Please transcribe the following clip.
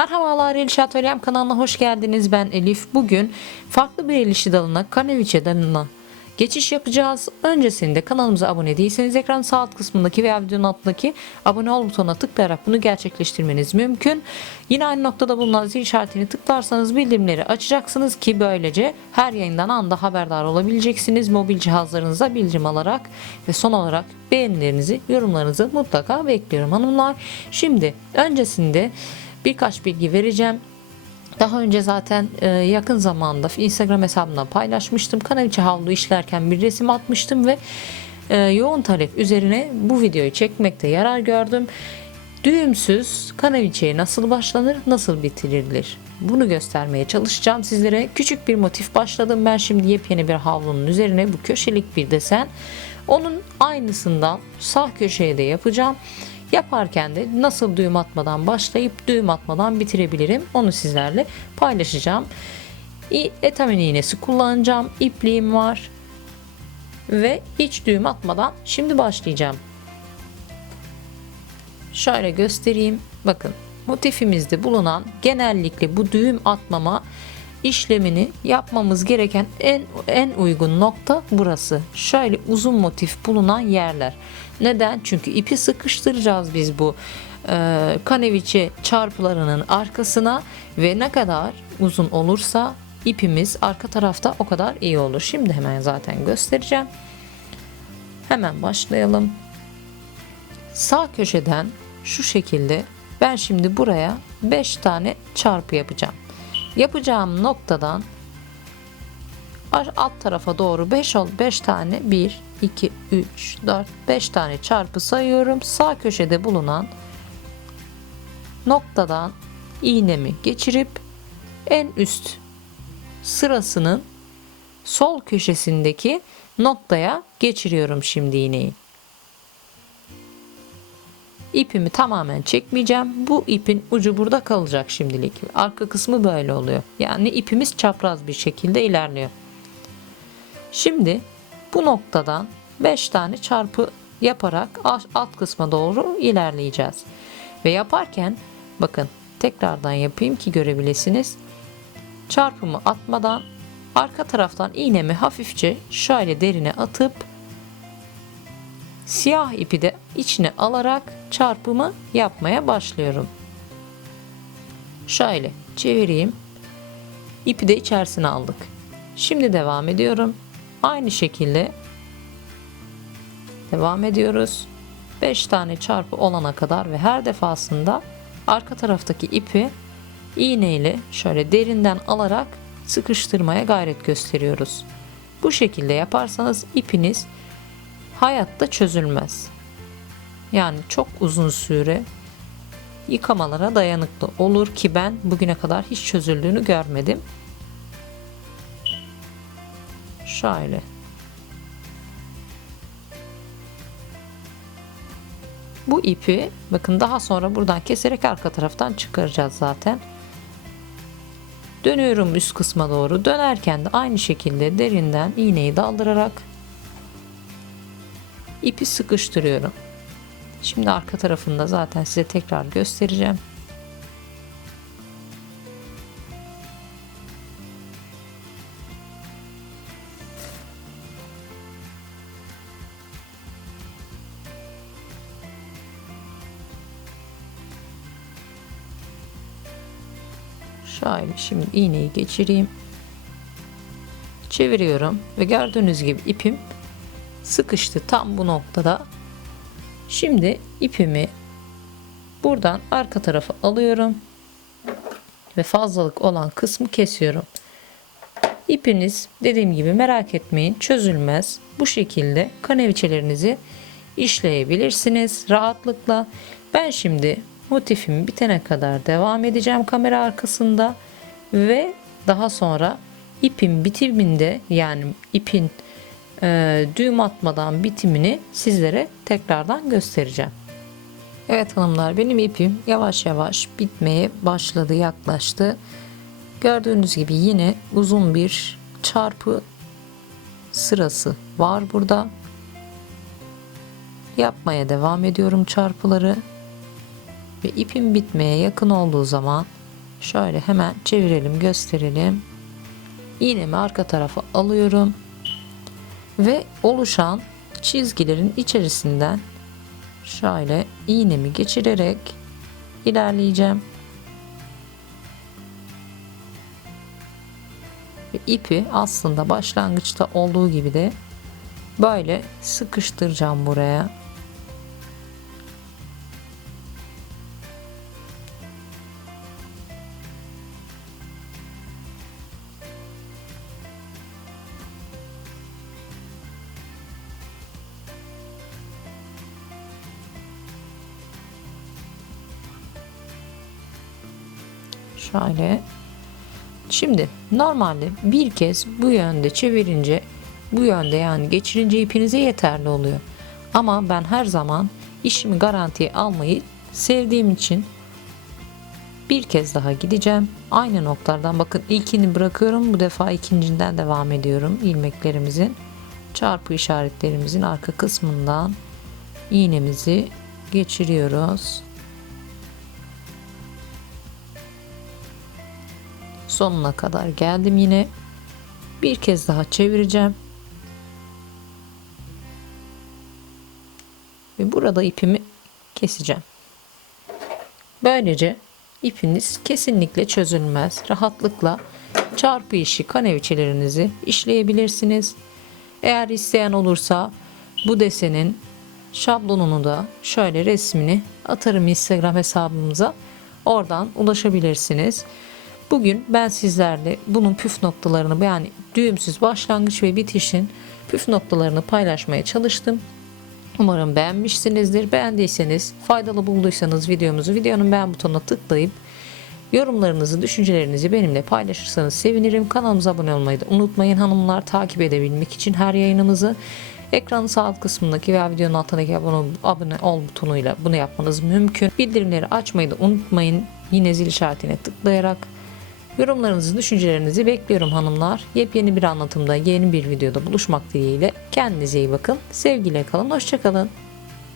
Merhabalar El İşi Atölyem kanalına hoş geldiniz. Ben Elif. Bugün farklı bir el işi dalına, kaneviçe dalına geçiş yapacağız. Öncesinde kanalımıza abone değilseniz ekranın sağ alt kısmındaki veya videonun altındaki abone ol butonuna tıklayarak bunu gerçekleştirmeniz mümkün. Yine aynı noktada bulunan zil işaretini tıklarsanız bildirimleri açacaksınız ki böylece her yayından anda haberdar olabileceksiniz. Mobil cihazlarınıza bildirim alarak ve son olarak beğenilerinizi, yorumlarınızı mutlaka bekliyorum hanımlar. Şimdi öncesinde birkaç bilgi vereceğim. Daha önce zaten e, yakın zamanda Instagram hesabımdan paylaşmıştım. Kanaviçe havlu işlerken bir resim atmıştım ve e, yoğun talep üzerine bu videoyu çekmekte yarar gördüm. Düğümsüz kanaviçeye nasıl başlanır, nasıl bitirilir? Bunu göstermeye çalışacağım sizlere. Küçük bir motif başladım. Ben şimdi yepyeni bir havlunun üzerine bu köşelik bir desen. Onun aynısından sağ köşeye de yapacağım. Yaparken de nasıl düğüm atmadan başlayıp düğüm atmadan bitirebilirim onu sizlerle paylaşacağım. Etamin iğnesi kullanacağım. İpliğim var. Ve hiç düğüm atmadan şimdi başlayacağım. Şöyle göstereyim. Bakın motifimizde bulunan genellikle bu düğüm atmama işlemini yapmamız gereken en en uygun nokta burası. Şöyle uzun motif bulunan yerler. Neden? Çünkü ipi sıkıştıracağız biz bu e, kaneviçe çarpılarının arkasına ve ne kadar uzun olursa ipimiz arka tarafta o kadar iyi olur. Şimdi hemen zaten göstereceğim. Hemen başlayalım. Sağ köşeden şu şekilde ben şimdi buraya 5 tane çarpı yapacağım. Yapacağım noktadan alt tarafa doğru 5 ol 5 tane 1 2 3 4 5 tane çarpı sayıyorum. Sağ köşede bulunan noktadan iğnemi geçirip en üst sırasının sol köşesindeki noktaya geçiriyorum şimdi iğneyi. İpimi tamamen çekmeyeceğim. Bu ipin ucu burada kalacak şimdilik. Arka kısmı böyle oluyor. Yani ipimiz çapraz bir şekilde ilerliyor. Şimdi bu noktadan 5 tane çarpı yaparak alt kısma doğru ilerleyeceğiz. Ve yaparken bakın tekrardan yapayım ki görebilirsiniz. Çarpımı atmadan arka taraftan iğnemi hafifçe şöyle derine atıp siyah ipi de içine alarak çarpımı yapmaya başlıyorum. Şöyle çevireyim. İpi de içerisine aldık. Şimdi devam ediyorum. Aynı şekilde devam ediyoruz. 5 tane çarpı olana kadar ve her defasında arka taraftaki ipi iğne ile şöyle derinden alarak sıkıştırmaya gayret gösteriyoruz. Bu şekilde yaparsanız ipiniz hayatta çözülmez. Yani çok uzun süre yıkamalara dayanıklı olur ki ben bugüne kadar hiç çözüldüğünü görmedim. Şöyle. Bu ipi bakın daha sonra buradan keserek arka taraftan çıkaracağız zaten. Dönüyorum üst kısma doğru. Dönerken de aynı şekilde derinden iğneyi daldırarak ipi sıkıştırıyorum. Şimdi arka tarafında zaten size tekrar göstereceğim. Şöyle şimdi iğneyi geçireyim. Çeviriyorum ve gördüğünüz gibi ipim sıkıştı tam bu noktada. Şimdi ipimi buradan arka tarafa alıyorum ve fazlalık olan kısmı kesiyorum. İpiniz dediğim gibi merak etmeyin çözülmez. Bu şekilde kaneviçelerinizi işleyebilirsiniz rahatlıkla. Ben şimdi motifim bitene kadar devam edeceğim kamera arkasında ve daha sonra ipin bitiminde yani ipin e, düğüm atmadan bitimini sizlere tekrardan göstereceğim. Evet hanımlar benim ipim yavaş yavaş bitmeye başladı yaklaştı. Gördüğünüz gibi yine uzun bir çarpı sırası var burada. Yapmaya devam ediyorum çarpıları ve ipim bitmeye yakın olduğu zaman Şöyle hemen çevirelim gösterelim. İğnemi arka tarafa alıyorum. Ve oluşan çizgilerin içerisinden şöyle iğnemi geçirerek ilerleyeceğim. Ve ipi aslında başlangıçta olduğu gibi de böyle sıkıştıracağım buraya. Şöyle. Şimdi normalde bir kez bu yönde çevirince bu yönde yani geçirince ipinize yeterli oluyor. Ama ben her zaman işimi garantiye almayı sevdiğim için bir kez daha gideceğim. Aynı noktalardan bakın ilkini bırakıyorum. Bu defa ikincinden devam ediyorum. ilmeklerimizin çarpı işaretlerimizin arka kısmından iğnemizi geçiriyoruz. Sonuna kadar geldim yine. Bir kez daha çevireceğim. Ve burada ipimi keseceğim. Böylece ipiniz kesinlikle çözülmez. Rahatlıkla çarpı işi kaneviçelerinizi işleyebilirsiniz. Eğer isteyen olursa bu desenin şablonunu da şöyle resmini atarım instagram hesabımıza. Oradan ulaşabilirsiniz Bugün ben sizlerle bunun püf noktalarını yani düğümsüz başlangıç ve bitişin püf noktalarını paylaşmaya çalıştım. Umarım beğenmişsinizdir. Beğendiyseniz, faydalı bulduysanız videomuzu videonun beğen butonuna tıklayıp yorumlarınızı, düşüncelerinizi benimle paylaşırsanız sevinirim. Kanalımıza abone olmayı da unutmayın hanımlar. Takip edebilmek için her yayınımızı ekranın sağ alt kısmındaki veya videonun altındaki abone, abone ol butonuyla bunu yapmanız mümkün. Bildirimleri açmayı da unutmayın. Yine zil işaretine tıklayarak Yorumlarınızı, düşüncelerinizi bekliyorum hanımlar. Yepyeni bir anlatımda, yeni bir videoda buluşmak dileğiyle. Kendinize iyi bakın. Sevgiyle kalın, hoşçakalın.